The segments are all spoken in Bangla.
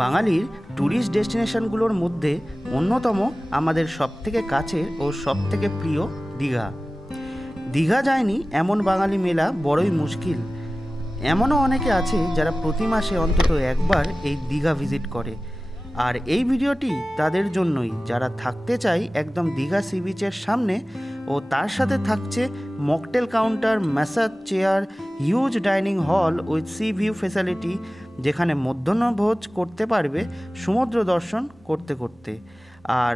বাঙালির ট্যুরিস্ট ডেস্টিনেশনগুলোর মধ্যে অন্যতম আমাদের সবথেকে কাছের ও সবথেকে প্রিয় দীঘা। দীঘা যায়নি এমন বাঙালি মেলা বড়ই মুশকিল। এমনও অনেকে আছে যারা প্রতি মাসে অন্তত একবার এই দীঘা ভিজিট করে। আর এই ভিডিওটি তাদের জন্যই যারা থাকতে চায় একদম দীঘা সি বিচের সামনে, ও তার সাথে থাকছে mocktail counter, massage chair, huge dining hall with C view facility, যেখানে মধ্যাহ্নভোজ করতে পারবে সমুদ্র দর্শন করতে করতে, আর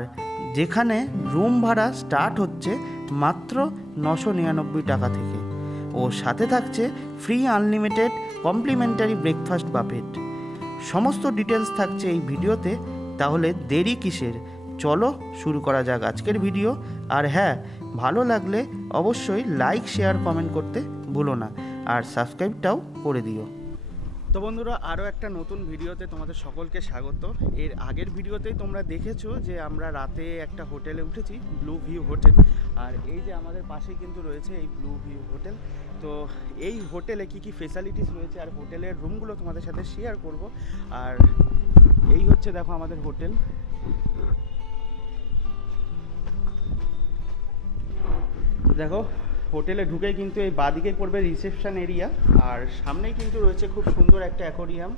যেখানে রুম ভাড়া স্টার্ট হচ্ছে মাত্র 999 টাকা থেকে, ও সাথে থাকছে free unlimited complimentary breakfast buffet. সমস্ত ডিটেলস থাকছে এই ভিডিওতে, তাহলে দেরি কিসের, চলো শুরু করা যাক আজকের ভিডিও। আর হ্যাঁ, ভালো লাগলে অবশ্যই লাইক, শেয়ার, কমেন্ট করতে ভুলো না, আর সাবস্ক্রাইবটাও করে দিও। তো বন্ধুরা, আরও একটা নতুন ভিডিওতে তোমাদের সকলকে স্বাগত। এর আগের ভিডিওতেই তোমরা দেখেছো যে আমরা রাতে একটা হোটেলে উঠেছি, ব্লু ভিউ হোটেল। আর এই যে আমাদের পাশেই কিন্তু রয়েছে এই ব্লু ভিউ হোটেল। তো এই হোটেলে কি কি ফেসিলিটিস রয়েছে আর হোটেলের রুমগুলো তোমাদের সাথে শেয়ার করব। আর এই হচ্ছে দেখো আমাদের হোটেল। দেখো, হোটেলে ঢুকেই কিন্তু এই বাদিকেই পড়বে রিসেপশন এরিয়া, আর সামনেই কিন্তু রয়েছে খুব সুন্দর একটা অ্যাকোয়ারিয়াম।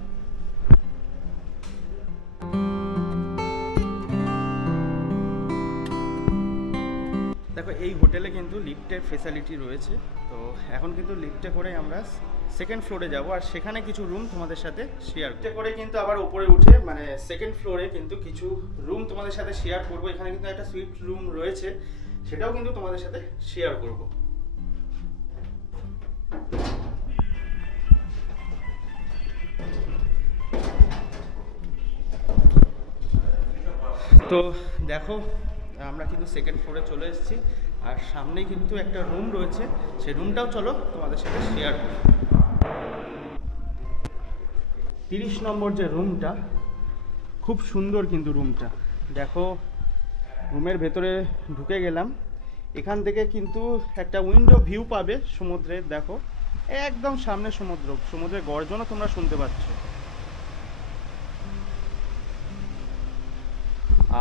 দেখো, এই হোটেলে কিন্তু লিফটের ফেসিলিটি রয়েছে। তো এখন কিন্তু লিফটে করে আমরা সেকেন্ড ফ্লোরে যাব, আর সেখানে কিছু রুম তোমাদের সাথে শেয়ার করে কিন্তু আবার উপরে উঠে মানে সেকেন্ড ফ্লোরে কিন্তু কিছু রুম তোমাদের সাথে শেয়ার করব। এখানে কিন্তু একটা সুইট রুম রয়েছে, সেটাও কিন্তু তোমাদের সাথে শেয়ার করব। তো দেখো, আমরা কিন্তু সেকেন্ড ফ্লোরে চলে এসেছি, আর সামনেই কিন্তু একটা রুম রয়েছে, সেই রুমটাও চলো তোমাদের সাথে শেয়ার করি। 30 নম্বর যে রুমটা, খুব সুন্দর কিন্তু রুমটা। দেখো, রুমের ভেতরে ঢুকে গেলাম, এখান থেকে কিন্তু একটা উইন্ডো ভিউ পাবে সমুদ্রের। দেখো, একদম সামনে সমুদ্র, সমুদ্রের গর্জনও তোমরা শুনতে পাচ্ছ।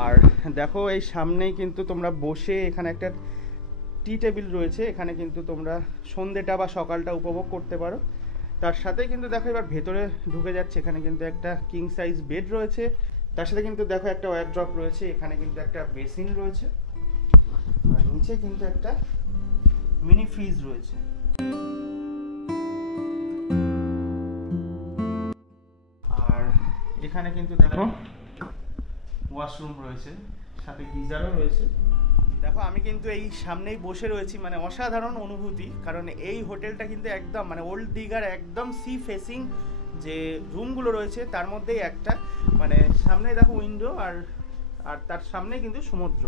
আর দেখো, এই সামনেই কিন্তু তোমরা বসে, এখানে একটা টি টেবিল রয়েছে, এখানে কিন্তু তোমরা সন্ধ্যেটা বা সকালটা উপভোগ করতে পারো। তার সাথে কিন্তু দেখো, এবার ভেতরে ঢুকে যাচ্ছে, এখানে কিন্তু একটা কিং সাইজ বেড রয়েছে। তার সাথে কিন্তু দেখো একটা ওয়ারড্রপ রয়েছে, এখানে কিন্তু একটা বেসিন রয়েছে, আর নিচে কিন্তু একটা মিনি ফ্রিজ রয়েছে। আর এখানে কিন্তু দেখো ওয়াশরুম রয়েছে, সাথে গিজারও রয়েছে। দেখো, আমি কিন্তু এই সামনেই বসে রয়েছি, মানে অসাধারণ অনুভূতি, কারণ এই হোটেলটা কিন্তু একদম মানে ওল্ড দীঘার একদম সি ফেসিং যে রুমগুলো রয়েছে তার মধ্যেই একটা, মানে সামনেই দেখো উইন্ডো, আর তার সামনেই কিন্তু সমুদ্র।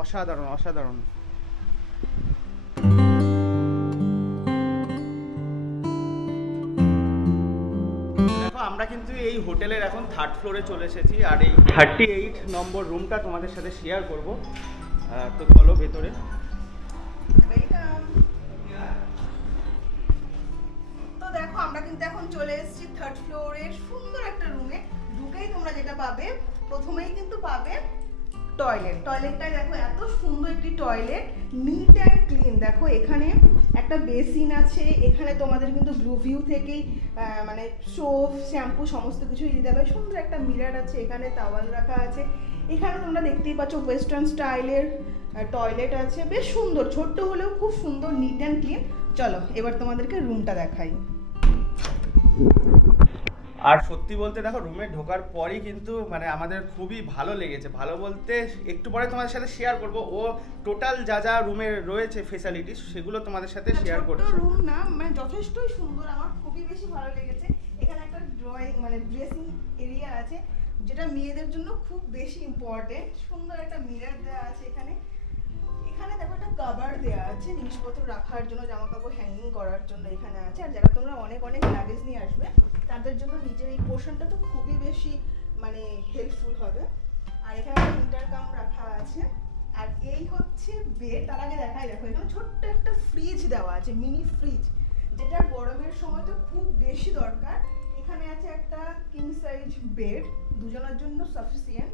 অসাধারণ অসাধারণ। আমরা কিন্তু এই হোটেলের এখন 3rd ফ্লোরে চলে এসেছি, আর এই 38 নম্বর রুমটা তোমাদের সাথে শেয়ার করব। তো চলো ভেতরে। তো দেখো, আমরা কিন্তু এখন চলে এসেছি 3rd ফ্লোরের সুন্দর একটা রুমে। ঢুকেই তোমরা যেটা পাবে, প্রথমেই কিন্তু পাবে টয়লেটটাই দেখো, এত সুন্দর একটি টয়লেট, নিট অ্যান্ড ক্লিন। দেখো, এখানে একটা বেসিন আছে, এখানে তোমাদের কিন্তু ব্লু ভিউ থেকেই মানে সোপ, শ্যাম্পু সমস্ত কিছুই দিতে হবে। সুন্দর একটা মিরর আছে, এখানে টাওয়াল রাখা আছে। এখানে তোমরা দেখতেই পাচ্ছ ওয়েস্টার্ন স্টাইলের টয়লেট আছে, বেশ সুন্দর, ছোট্ট হলেও খুব সুন্দর, নিট অ্যান্ড ক্লিন। চলো এবার তোমাদেরকে রুমটা দেখাই। আর সত্যি বলতে দেখো, রুমে ঢোকার পরই কিন্তু মানে আমাদের খুবই ভালো লেগেছে। ভালো বলতে একটু পরে তোমাদের সাথে শেয়ার করব, ও টোটাল যা যা রুমে রয়েছে ফেসিলিটিস সেগুলো তোমাদের সাথে শেয়ার করছি। রুম না, মানে যথেষ্টই সুন্দর, আমার খুবই বেশি ভালো লেগেছে। এখানে একটা ড্রয়িং মানে ড্রেসিং এরিয়া আছে, যেটা মেয়েদের জন্য খুব বেশি ইম্পর্টেন্ট। সুন্দর একটা মিরর দেওয়া আছে এখানে। এখানে দেখো একটা কভার দেওয়া আছে জিনিসপত্র রাখার জন্য, জামা কাপড় হ্যাঙ্গিং করার জন্য এখানে আছে। আর যারা তোমরা অনেক অনেক লাগেজ নিয়ে আসবে তাদের জন্য নিচের এই পোর্শনটা তো খুবই বেশি মানে হেল্পফুল হবে। আর এখানে একটা ইন্টারকাম রাখা আছে। আর এই হচ্ছে বেড। তার আগে দেখাই, দেখো এখানে ছোট্ট একটা ফ্রিজ দেওয়া আছে, মিনি ফ্রিজ, যেটা গরমের সময় তো খুব বেশি দরকার। এখানে আছে একটা কিং সাইজ বেড, দুজনের জন্য সাফিসিয়েন্ট।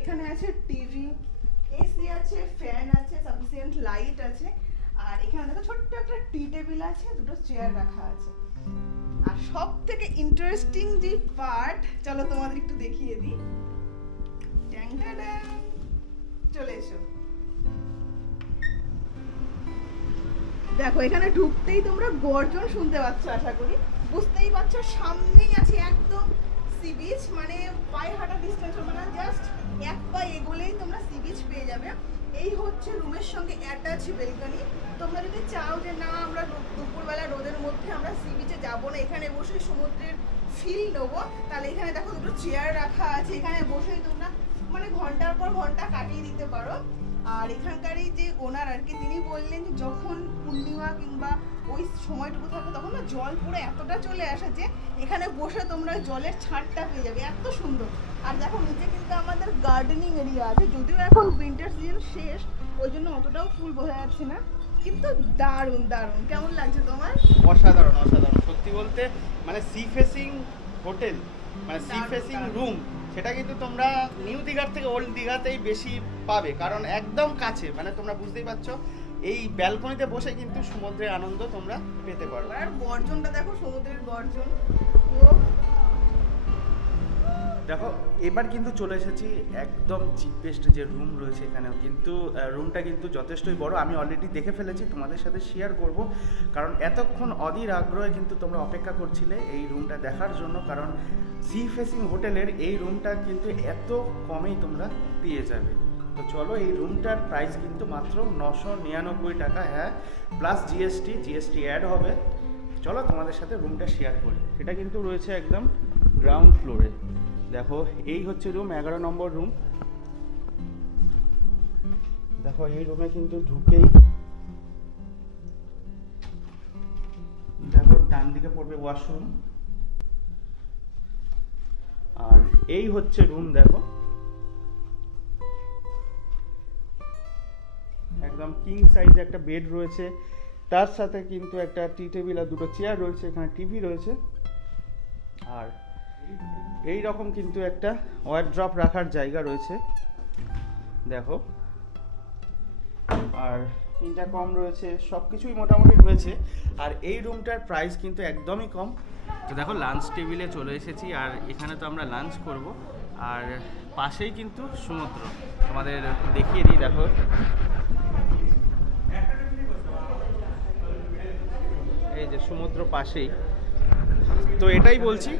এখানে আছে টিভি, এসি আছে, ফ্যান আছে, সাফিসিয়েন্ট লাইট আছে। আর এখানে দেখো ছোট্ট একটা টি টেবিল আছে, দুটো চেয়ার রাখা আছে। আর সব থেকে ইন্টারেস্টিং যে পার্ট, চলো তোমাদের একটু দেখিয়ে দিই। ট্যাং টাডা, চলে এসো। দেখো এখানে ঢুকতেই তোমরা গর্জন শুনতে পাচ্ছ, আশা করি বুঝতেই পারছো। সামনেই আছে একদম সি বিচ, মানে পায়ে হাঁটা ডিস্টেন্স হবে না, জাস্ট এক পা এগোলেই তোমরা সি বিচ পেয়ে যাবে। এই হচ্ছে রুমের সঙ্গে অ্যাটাচ বেলকনি। তোমরা যদি চাও যে না আমরা দুপুরবেলা রোদের মধ্যে আমরা সি বিচে যাবো না, এখানে বসে সমুদ্রের ফিল নেবো, তাহলে এখানে দেখো দুটো চেয়ার রাখা আছে, এখানে বসেই তোমরা মানে ঘন্টার পর ঘন্টা কাটিয়ে দিতে পারো। আর এখানকারই যে ওনার আর কি, তিনি বললেন যে যখন পূর্ণিমা কিংবা ওই সময়টুকু থাকে তখন না জল পুরো এতটা চলে আসে যে এখানে বসে তোমরা জলের ছাড়টা পেয়ে যাবে, এত সুন্দর। আর দেখো নিচে কিন্তু আমাদের গার্ডেনিং এরিয়া আছে, যদিও এখন উইন্টার সিজন শেষ ওই জন্য অতটাও ফুল বোঝা যাচ্ছে না, কিন্তু দারুণ দারুণ। কেমন লাগছে তোমার? অসাধারণ অসাধারণ, সত্যি বলতে মানে সি ফেসিং হোটেল, মানে সি ফেসিং রুম, সেটা কিন্তু তোমরা নিউ দীঘার থেকে ওল্ড দীঘাতেই বেশি পাবে, কারণ একদম কাছে, মানে তোমরা বুঝতেই পারছো এই ব্যালকনিতে বসে কিন্তু সমুদ্রের আনন্দ তোমরা পেতে পারবে। আর গর্জনটা দেখো, সমুদ্রের গর্জন। দেখো এবার কিন্তু চলে এসেছি একদম চিপেস্ট যে রুম রয়েছে এখানেও, কিন্তু রুমটা কিন্তু যথেষ্টই বড়। আমি অলরেডি দেখে ফেলেছি, তোমাদের সাথে শেয়ার করব, কারণ এতক্ষণ অধীর আগ্রহে কিন্তু তোমরা অপেক্ষা করছিলে এই রুমটা দেখার জন্য, কারণ সি ফেসিং হোটেলের এই রুমটা কিন্তু এত কমেই তোমরা পেয়ে যাবে। তো চলো, এই রুমটার প্রাইস কিন্তু মাত্র 999 টাকা, হ্যাঁ প্লাস জিএসটি অ্যাড হবে। চলো তোমাদের সাথে রুমটা শেয়ার করি। এটা কিন্তু রয়েছে একদম গ্রাউন্ড ফ্লোরে। দেখো এই হচ্ছে রুম, 11 নম্বর রুম। দেখো এই রুমে কিন্তু ঢুকেই দেখো ডান দিকে পড়বে ওয়াশরুম, আর এই হচ্ছে রুম। দেখো একদম কিং সাইজ একটা বেড রয়েছে, তার সাথে কিন্তু একটা টি টেবিল আর দুটো চেয়ার রয়েছে, এখানে টিভি রয়েছে, আর এই রকম কিন্তু একটা ওয়ারড্রপ রাখার জায়গা রয়েছে। দেখো আর ইন্টারকম রয়েছে, সব কিছুই মোটামুটি রয়েছে। আর এই রুমটার প্রাইস কিন্তু একদমই কম। তো দেখো লাঞ্চ টেবিলে চলে এসেছি, আর এখানে তো আমরা লাঞ্চ করব, আর পাশেই কিন্তু সমুদ্র, তোমাদের দেখিয়ে দিই। দেখো এই যে সমুদ্র পাশেই, তো এটাই বলছি,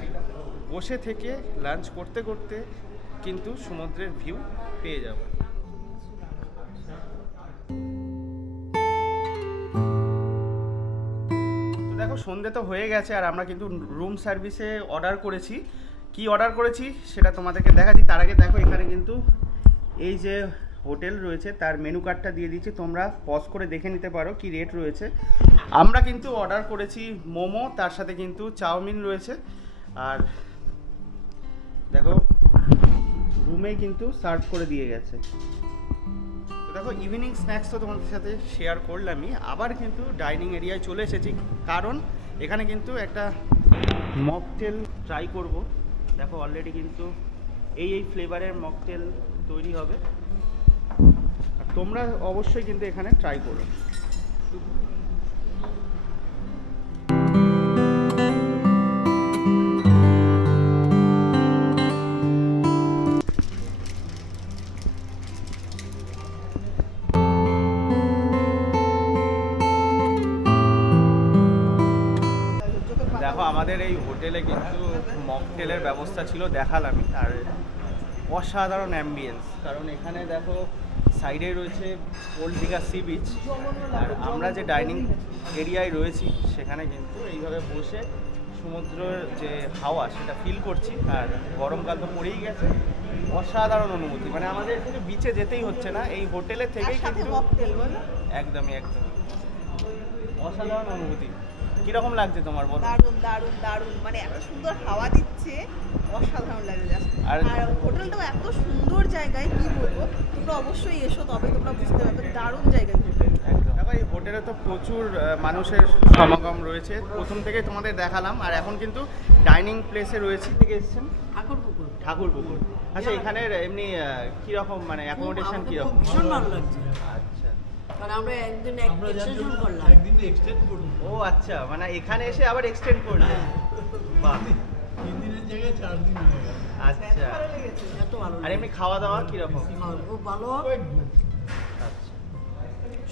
বসে থেকে লাঞ্চ করতে করতে কিন্তু সমুদ্রের ভিউ পেয়ে যাব। তো দেখো সন্ধে তো হয়ে গেছে, আর আমরা কিন্তু রুম সার্ভিসে অর্ডার করেছি। কি অর্ডার করেছি সেটা তোমাদেরকে দেখাচ্ছি। তার আগে দেখো এখানে কিন্তু এই যে হোটেল রয়েছে তার মেনু কার্ডটা দিয়ে দিচ্ছি, তোমরা পজ করে দেখে নিতে পারো কি রেট রয়েছে। আমরা কিন্তু অর্ডার করেছি মোমো, তার সাথে কিন্তু চাউমিন রয়েছে, আর দেখো রুমেই কিন্তু সার্ভ করে দিয়ে গেছে। তো দেখো ইভিনিং স্ন্যাক্স তো তোমাদের সাথে শেয়ার করলামই, আবার কিন্তু ডাইনিং এরিয়ায় চলে এসেছি, কারণ এখানে কিন্তু একটা মকটেল ট্রাই করব। দেখো অলরেডি কিন্তু এই ফ্লেভারের মকটেল তৈরি হবে, আর তোমরা অবশ্যই কিন্তু এখানে ট্রাই করো। দেখো আমাদের এই হোটেলে কিন্তু মকটেলের ব্যবস্থা ছিল, দেখালামই, আর অসাধারণ অ্যাম্বিয়েন্স, কারণ এখানে দেখো সাইডে রয়েছে ওল্ড দীঘা সি বিচ, আর আমরা যে ডাইনিং এরিয়ায় রয়েছি সেখানে কিন্তু এইভাবে বসে সমুদ্রের যে হাওয়া সেটা ফিল করছি, আর গরমকাল তো পড়েই গেছে, অসাধারণ অনুভূতি। মানে আমাদের কিন্তু বিচে যেতেই হচ্ছে না, এই হোটেলে থেকেই কিন্তু একদমই অসাধারণ অনুভূতি। কিরকম লাগছে তোমার বলো? দারুণ দারুণ দারুণ, মানে এত সুন্দর হাওয়া দিচ্ছে, অসাধারণ লাগে জাস্ট। আর হোটেলটাও এত সুন্দর জায়গায়, কি বলবো, তোমরা অবশ্যই এসো, তবে তোমরা বুঝতে পারবে দারুণ জায়গায়। একদম। দেখো দেখো এই হোটেলে তো প্রচুর মানুষের সমাগম রয়েছে, প্রথম থেকে তোমাদের দেখালাম। আর এখন কিন্তু ডাইনিং প্লেসে রয়েছে। থেকে এসেছেন ঠাকুরপুকুর। আচ্ছা, এখানের এমনি কিরকম মানে অ্যাকোমোডেশন কিরকম? ভীষণ ভালো লাগছে। আচ্ছা, কারণ আমরা একদিন এক্সটেনশন করলাম। একদিন এক্সটেন্ড করব। ও আচ্ছা, মানে এখানে এসে আবার এক্সটেন্ড করলে? বাহ, 3 দিনের জায়গায় 4 দিন হয়ে গেল। আচ্ছা। ভালো লেগেছে। এত ভালো আর এমনি খাওয়া দাওয়া কিরকম? খুব ভালো। আচ্ছা,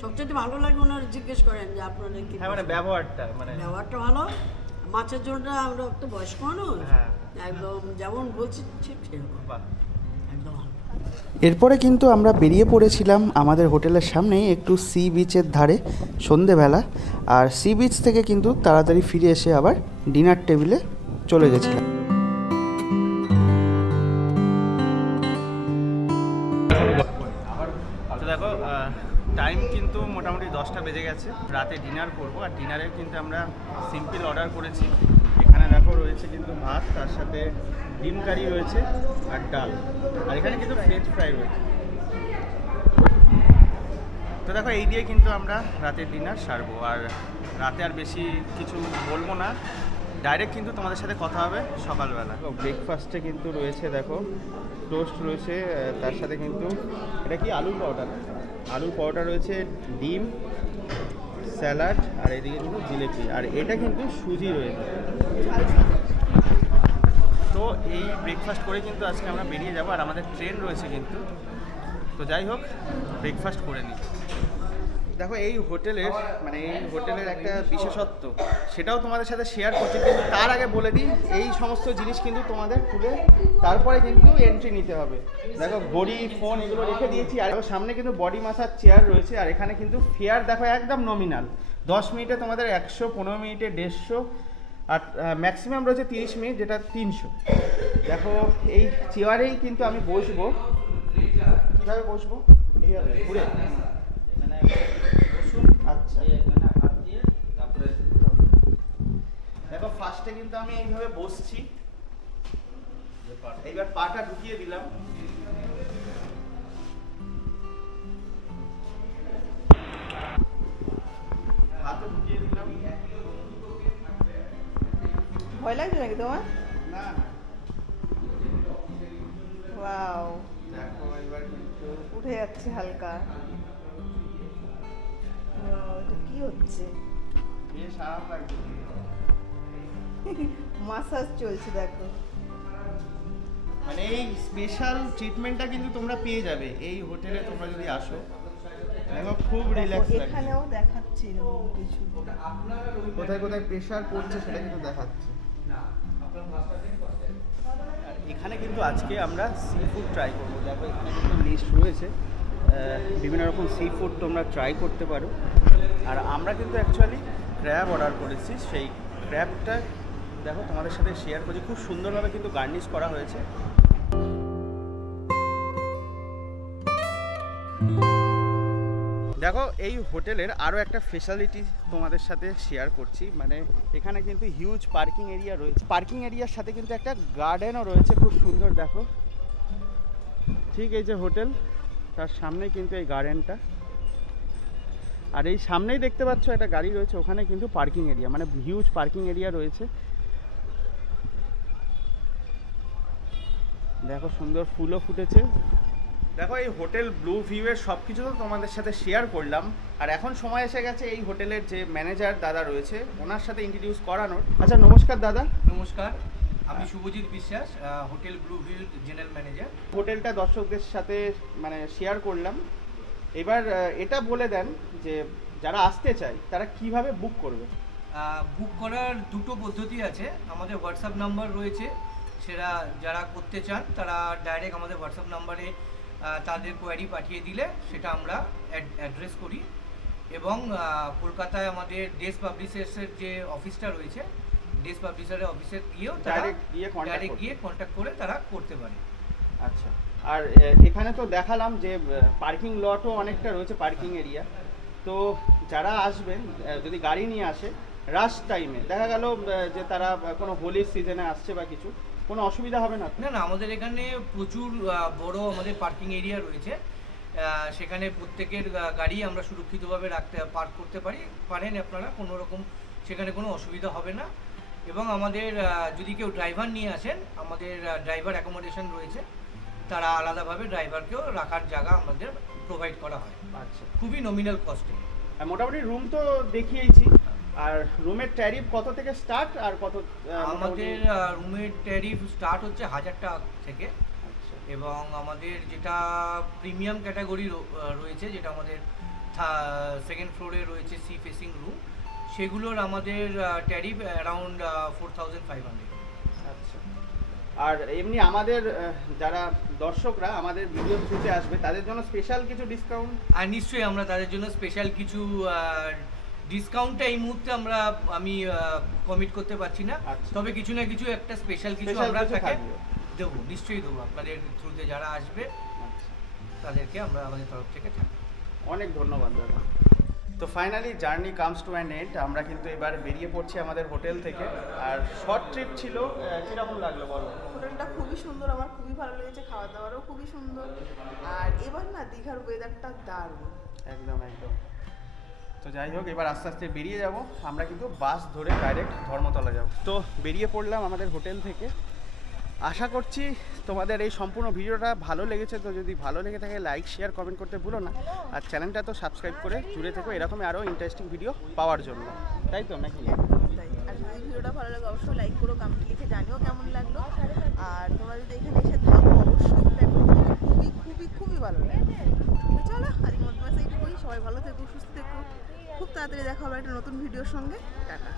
সবচেয়ে ভালো লাগে ওনারা জিজ্ঞেস করেন যে আপনাদের কি হ্যাঁ মানে ব্যবহারটা মানে ব্যবহারটা ভালো। মাছের ঝোলটা আমরা তো বয়স্ক মানুষ, হ্যাঁ। একদম যেমন বলছি ঠিক সেরকম বাহ। একদম ভালো। এরপরে কিন্তু আমরা বেরিয়ে পড়েছিলাম আমাদের হোটেলের সামনেই একটু সি বিচের ধারে সন্ধেবেলা। আর সি বিচ থেকে কিন্তু তাড়াতাড়ি ফিরে এসে আবার ডিনার টেবিলে চলে গেছিলাম। তো দেখো টাইম কিন্তু মোটামুটি 10টা বেজে গেছে, রাতে ডিনার করব। আর ডিনারে কিন্তু আমরা সিম্পল অর্ডার করেছি। এখানে দেখো রয়েছে কিন্তু ভাত, তার সাথে ডিম কারি রয়েছে আর ডাল, আর এখানে কিন্তু ফ্রেঞ্চ ফ্রাই রয়েছে। তো দেখো এই দিয়ে কিন্তু আমরা রাতের ডিনার সারবো। আর রাতে আর বেশি কিছু বলবো না, ডাইরেক্ট কিন্তু তোমাদের সাথে কথা হবে সকালবেলা। ব্রেকফাস্টে কিন্তু রয়েছে দেখো টোস্ট রয়েছে, তার সাথে কিন্তু এটা কি আলুর পরোটা, আলুর পরোটা রয়েছে, ডিম, স্যালাড, আর এদিকে কিন্তু জিলেপি, আর এটা কিন্তু সুজি রয়েছে। তো এই ব্রেকফাস্ট করে কিন্তু আজকে আমরা বেরিয়ে যাবো। আর আমাদের ট্রেন রয়েছে কিন্তু। তো যাই হোক, ব্রেকফাস্ট করে নিই। দেখো এই হোটেলের মানে এই হোটেলের একটা বিশেষত্ব, সেটাও তোমাদের সাথে শেয়ার করছি। কিন্তু তার আগে বলে দিই, এই সমস্ত জিনিস কিন্তু তোমাদের খুলে তারপরে কিন্তু এন্ট্রি নিতে হবে। দেখো ঘড়ি, ফোন এগুলো রেখে দিয়েছি। আর সামনে কিন্তু বডি মাসাজ চেয়ার রয়েছে। আর এখানে কিন্তু ফেয়ার দেখো একদম নমিনাল, 10 মিনিটে তোমাদের 100, 15 মিনিটে 150, আর ম্যাক্সিমাম রয়েছে 30 মিনিট, যেটা 300। দেখো এই চেয়ারেই কিন্তু আমি বসবো। কীভাবে বসবো? এইভাবে ঘুরে। আচ্ছা, দেখো ফার্স্টে কিন্তু আমি এইভাবে বসছি, এইবার পাটা ঢুকিয়ে দিলাম। হাতও ঢুকিয়ে দিলাম। ভয় লাগছে নাকি তোমার? না, ওয়াও, দেখো এবার কিন্তু উঠে যাচ্ছে হালকা। Wow, এটা কি হচ্ছে? বেশ আরাম লাগছে। মাসাজ চলছে দেখো। মানে এই স্পেশাল ট্রিটমেন্টটা কিন্তু তোমরা পেয়ে যাবে এই হোটেলে তোমরা যদি আসো। দেখো খুব রিল্যাক্স লাগে। এখানেও দেখাচ্ছে এরকম কিছু। কোথায় কোথায় প্রেসার পড়ছে সেটা কিন্তু দেখাচ্ছে। এখানে কিন্তু আজকে আমরা সি ফুড ট্রাই করবো। দেখো এখানে কিন্তু লিস্ট রয়েছে, বিভিন্ন রকম সি ফুড তোমরা ট্রাই করতে পারো। আর আমরা কিন্তু অ্যাকচুয়ালি ক্র্যাব অর্ডার করেছি। সেই ক্র্যাবটা দেখো তোমাদের সাথে শেয়ার করছি। খুব সুন্দরভাবে কিন্তু গার্নিশ করা হয়েছে। দেখো এই হোটেলের আরও একটা ফেসিলিটি তোমাদের সাথে শেয়ার করছি। মানে এখানে কিন্তু হিউজ পার্কিং এরিয়া রয়েছে। পার্কিং এরিয়ার সাথে কিন্তু একটা গার্ডেনও রয়েছে, খুব সুন্দর। দেখো ঠিক এই যে হোটেল, তার সামনে কিন্তু এই গার্ডেনটা। আর এই সামনেই দেখতে পাচ্ছ একটা গাড়ি রয়েছে, ওখানে কিন্তু পার্কিং এরিয়া, মানে হিউজ পার্কিং এরিয়া রয়েছে। দেখো সুন্দর ফুলও ফুটেছে। দেখো এই হোটেল ব্লু ভিউয়ের সব কিছু তো তোমাদের সাথে শেয়ার করলাম। আর এখন সময় এসে গেছে এই হোটেলের যে ম্যানেজার দাদা রয়েছে ওনার সাথে ইন্ট্রোডিউস করানোর। আচ্ছা, নমস্কার দাদা। নমস্কার, আমি শুভজিৎ বিশ্বাস, hotel blue view general manager. হোটেলটা দর্শকদের সাথে মানে শেয়ার করলাম। এবার এটা বলে দেন যে যারা আসতে চায় তারা কিভাবে বুক করবে? বুক করার দুটো পদ্ধতি আছে। আমাদের হোয়াটসঅ্যাপ নাম্বার রয়েছে, সেটা যারা করতে চান তারা ডাইরেক্ট আমাদের হোয়াটসঅ্যাপ নাম্বারে তাদের কোয়ারি পাঠিয়ে দিলে সেটা আমরা অ্যাড্রেস করি। এবং কলকাতায় আমাদের ডেস পাবলিশার্সের যে অফিসটা রয়েছে, ডেস পাবলিশারের অফিসে গিয়েও ডাইরেক্ট গিয়ে কন্ট্যাক্ট করে তারা করতে পারে। আচ্ছা, আর এখানে তো দেখালাম যে পার্কিং লটও অনেকটা রয়েছে, পার্কিং এরিয়া। তো যারা আসবেন যদি গাড়ি নিয়ে আসে রাশ টাইমে, দেখা গেল যে তারা কোনো হোলির সিজনে আসছে বা কিছু, কোনো অসুবিধা হবে না? না না, আমাদের এখানে প্রচুর বড় আমাদের পার্কিং এরিয়া রয়েছে। সেখানে প্রত্যেকের গাড়ি আমরা সুরক্ষিতভাবে পার্ক করতে পারেন আপনারা, কোনো রকম সেখানে কোনো অসুবিধা হবে না। এবং আমাদের যদি কেউ ড্রাইভার নিয়ে আসেন, আমাদের ড্রাইভার অ্যাকোমোডেশন রয়েছে, তারা আলাদাভাবে ড্রাইভারকেও রাখার জায়গা আমাদের প্রোভাইড করা হয়। আচ্ছা, খুবই নমিনাল কস্টে। মোটামুটি রুম তো দেখিয়েছি, আর রুমের ট্যারিফ কত থেকে স্টার্ট আর কত? আমাদের রুমের ট্যারিফ স্টার্ট হচ্ছে 1000 টাকা থেকে, আচ্ছা, এবং আমাদের যেটা প্রিমিয়াম ক্যাটাগরি রয়েছে, যেটা আমাদের সেকেন্ড ফ্লোরে রয়েছে সি ফেসিং রুম, সেগুলোর আমাদের ট্যারিফ অ্যারাউন্ড 4500। আচ্ছা। আর এমনি আমাদের যারা দর্শকরা আমাদের ভিডিও থ্রুতে আসবে তাদের জন্য স্পেশাল কিছু ডিসকাউন্ট? আর নিশ্চয়ই আমরা তাদের জন্য স্পেশাল কিছু ডিসকাউন্টটা এই মুহূর্তে আমি কমিট করতে পারছি না, আচ্ছা। তবে কিছু না কিছু একটা স্পেশাল কিছু Special আমরা কিছু তাকে থাকবে। দেবো, নিশ্চয়ই দেবো। আপনাদের থ্রুতে যারা আসবে আচ্ছা, তাদেরকে আমরা আমাদের তরফ থেকে থাকবো। অনেক ধন্যবাদ দাদা। তো finally journey comes to an end. আমরা কিন্তু এবার বেরিয়ে পড়ছি আমাদের হোটেল থেকে। আর শর্ট ট্রিপ ছিল, কীরকম লাগলো বলো? হোটেলটা খুবই সুন্দর, আমার খুবই ভালো লেগেছে, খাওয়া দাওয়ারও খুবই সুন্দর। আর এবার না দীঘার ওয়েদারটা দারুণ। একদম একদম। তো যাই হোক, এবার আস্তে আস্তে বেরিয়ে যাব। আমরা কিন্তু বাস ধরে ডাইরেক্ট ধর্মতলা যাব। তো বেরিয়ে পড়লাম আমাদের হোটেল থেকে। আশা করছি তোমাদের এই সম্পূর্ণ ভিডিওটা ভালো লেগেছে। তো যদি ভালো লেগে থাকে লাইক শেয়ার কমেন্ট করতে ভুলো না, আর চ্যানেলটা তো সাবস্ক্রাইব করে জুড়ে থেকো এরকমই আরও ইন্টারেস্টিং ভিডিও পাওয়ার জন্য, তাই তো নাকি? একদমই তাই। আর যদি ভিডিওটা ভালো লাগে অবশ্যই লাইক করো, কমেন্ট লিখে জানিও কেমন লাগলো। আর তোমরা যদি এখানে এসে থাকো অবশ্যই প্ল্যান করো, খুবই খুবই খুবই ভালো লাগে। তো চলো আজকের মতো এইটুকুই। সবাই ভালো থেকো, সুস্থ থেকো। খুব তাড়াতাড়ি দেখা হবে একটা নতুন ভিডিওর সঙ্গে। টাটা।